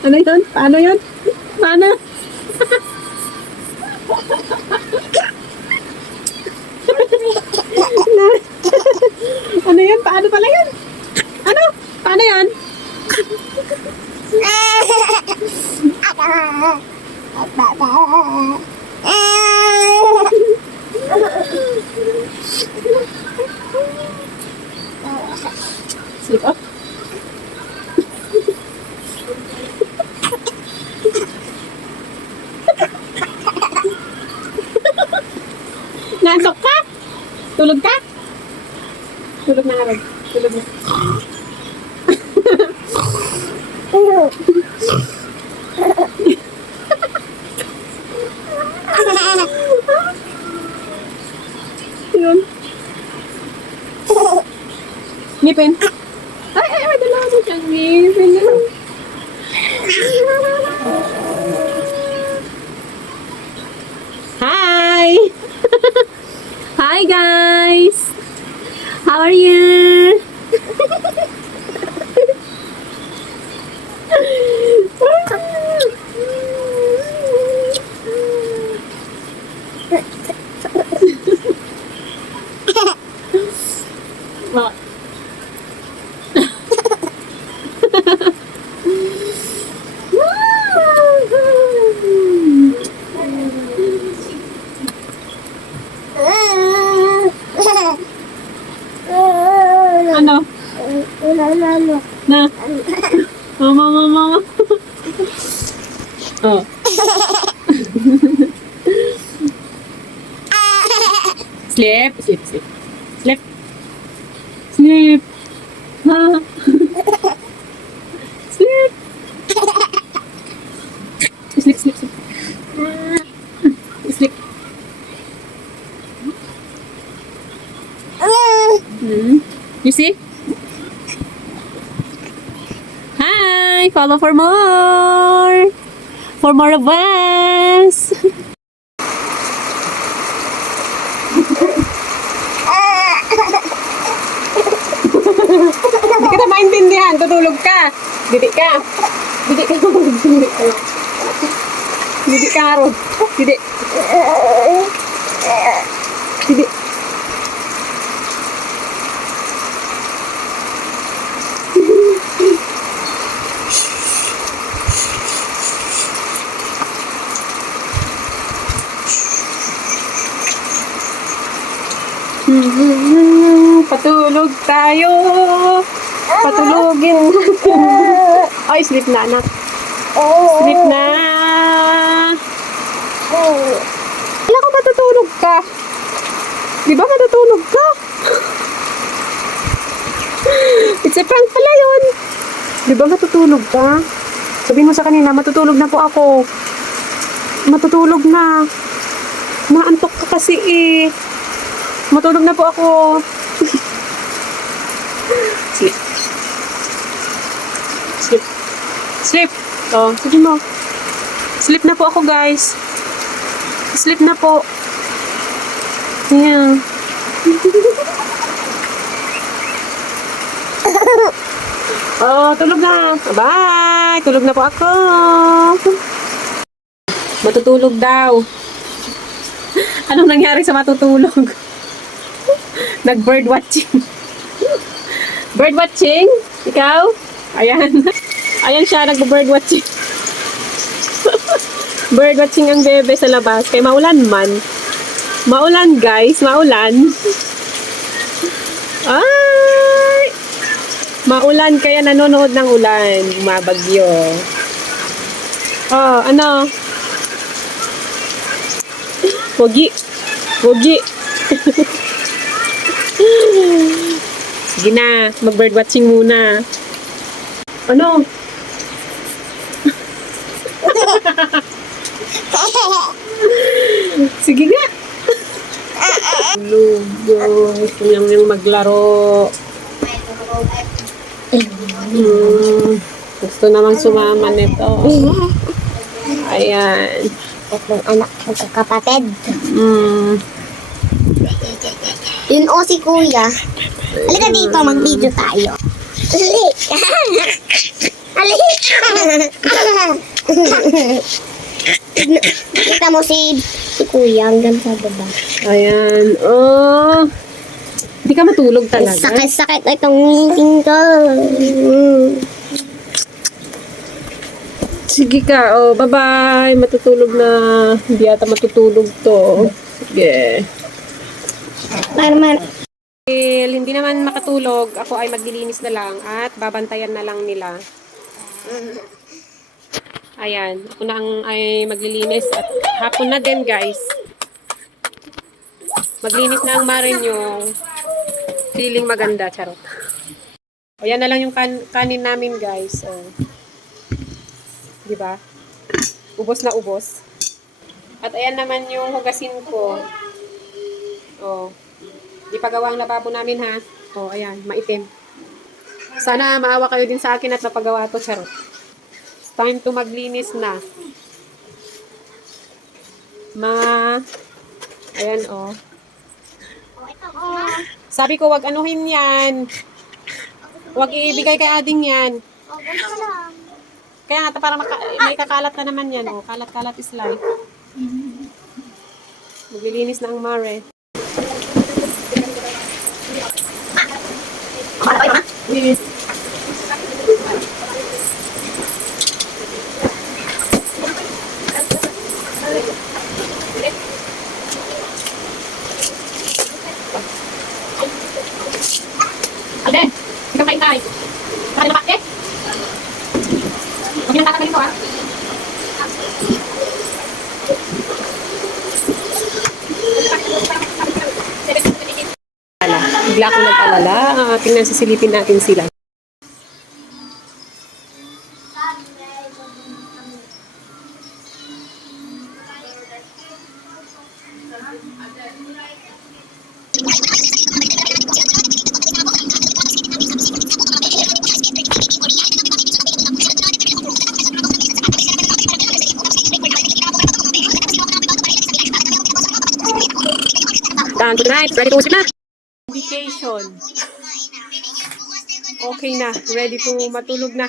Ano yun? Paano yun? Paano? Ano yun? Paano pala yun? Ano? Paano yan? Sleep up. Nantok ka? Tulog ka? Tulog na nga rin. Tulog na. Yun. Ngipin. Ay, may dalawa mo siyang ngipin. Hi! Hi guys! How are you? What? Ano? Na? Mama. Oh. Sleep. Ha? Sleep. Sleep. You see? Hi! Follow for more! For more of us! Hindi ka na maintindihan. Tutulog ka. Didi ka. Didi ka nga ron. Didi. Patulog tayo. Patulogin natin. Ay, sleep na anak. Sleep na. Wala ka matutulog ka. Di ba matutulog ka? It's a prank pala yun. Di ba matutulog ka? Sabihin mo sa kanina, matutulog na po ako. Matutulog na. Naantok ka kasi eh. Matulog na po ako. Sleep. Sleep. Oh, sabi mo. Sleep na po ako, guys. Sleep na po. Yeah. Oh, tulog na. Bye. Tulog na po ako. Matutulog daw. Anong nangyari sa matutulog? Nag-bird watching. Bird watching? Ikaw? Ayan. Ayan siya, nag-bird watching. Bird watching ang bebe sa labas. Kaya maulan man. Maulan guys, maulan. Ay! Maulan kaya nanonood ng ulan. Mabagyo. Oh, ano? Pogi. Sige na, mag-bird watching muna. Ano? Sige nga. Lugo. Gusto niyang maglaro. Gusto namang sumama nito. Ayan. Tatlong anak, magkakapatid. Yun o si kuya. Halika dito, mag-video tayo. Halika. Kita mo si kuya hanggang sa baba. Ayan. Oh. Hindi ka matulog talaga. Sakit-sakit na itong ngipin ko. Sige ka. Oh, bye-bye. Matutulog na. Hindi yata matutulog to. Sige. Parang Dahil hindi naman makatulog, ako ay maglilinis na lang at babantayan na lang nila. Ayan. Ako na ang ay maglilinis at hapon na din, guys. Maglinis na ang Maren yung feeling maganda. Charot. O, yan na lang yung kanin namin, guys. O. Diba? Ubos na ubos. At ayan naman yung hugasin ko. O. Di pa gawa ang lababo namin, ha? O, ayan. Maitim. Sana maawa kayo din sa akin at napagawa to. Charot. It's time to maglinis na. Ayan, o. Sabi ko, wag anuhin yan. Wag ibigay kay ading yan. Kaya nga, para may kakalat na naman yan. Oh. Kalat-kalat is life. Maglilinis na ang Mare. Alden, ikaw kain tayo. Kaya na bakit? Huwag nang tatagalin ko, ha? Bigla akong nag-alala. Tingnan, sisilipin natin sila. Done for the night. Ready to usip na. Vacation. Okay na. Ready to matulog na.